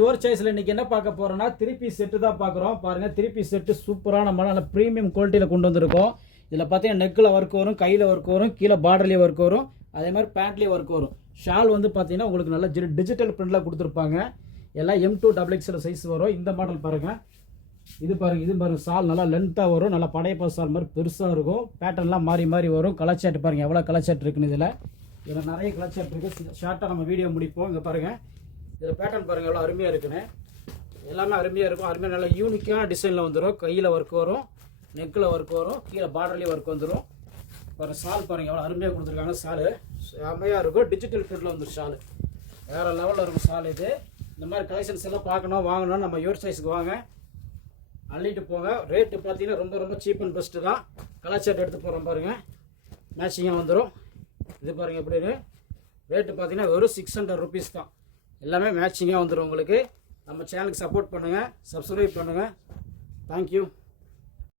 Your சாய்ஸில் இன்றைக்கி என்ன பார்க்க போகிறோன்னா 3 பீஸ் செட்டு தான் பார்க்குறோம். பாருங்கள் 3 பீஸ் செட்டு சூப்பரான நல்ல ப்ரீமியம் குவாலிட்டியில் கொண்டு வந்திருக்கோம். இதில் பார்த்தீங்கன்னா நெக்கில் ஒர்க் வரும், கையில் ஒர்க் வரும், கீழே பார்டர்லேயே ஒர்க் வரும், அதே மாதிரி பேண்ட்லேயே ஒர்க் வரும். ஷால் வந்து பார்த்தீங்கன்னா உங்களுக்கு நல்ல டிஜிட்டல் பிரிண்டில் கொடுத்துருப்பாங்க. எல்லாம் M2 XXL சைஸ் வரும். இந்த மாடல் பாருங்கள், இது பாருங்கள் சால் நல்லா லென்த்தாக வரும், நல்லா படையப்பா சால் மாதிரி பெருசாக இருக்கும். பேட்டர்ன்லாம் மாறி மாறி வரும். கலர் சார்ட் பாருங்கள் எவ்வளோ கலர் சார்ட் இருக்குன்னு. இதில் நிறைய கலர் சார்ட் இருக்குது. ஷார்ட்டாக நம்ம வீடியோ முடிப்போம். இங்கே பாருங்கள், இதில் பேட்டர்ன் பாருங்கள் எவ்வளோ அருமையாக இருக்குன்னு. எல்லாமே அருமையாக இருக்கும். அருமையாக நல்லா யூனிக்கான டிசைனில் வந்துடும். கையில் ஒர்க் வரும், நெக்கில் ஒர்க் வரும், கீழே பார்டர்லேயே ஒர்க் வந்துடும். பாருங்கள் சால் பாருங்கள் எவ்வளோ அருமையாக கொடுத்துருக்காங்க. சால் செம்மையாக இருக்கும். டிஜிட்டல் பிரிண்டில் வந்துடும். ஷால் வேறு லெவலில் இருக்கும். சால் இது. இந்த மாதிரி கலெக்ஷன்ஸ் எல்லாம் பார்க்கணும் வாங்கணும் நம்ம யுவர் சாய்ஸ்க்கு வாங்க, அள்ளிட்டு போங்க. ரேட்டு பார்த்தீங்கன்னா ரொம்ப ரொம்ப சீப் அண்ட் பெஸ்ட்டு தான். கலர் சார்ட் எடுத்து போகிறோம் பாருங்கள், மேட்சிங்காக வந்துடும். இது பாருங்கள் எப்படின்னு. ரேட்டு பார்த்தீங்கன்னா வெறும் 600 ருபீஸ் தான். எல்லாமே மேட்சிங்காக வந்துடும் உங்களுக்கு. நம்ம சேனலுக்கு சப்போர்ட் பண்ணுங்கள், சப்ஸ்கிரைப் பண்ணுங்கள். தேங்க்யூ.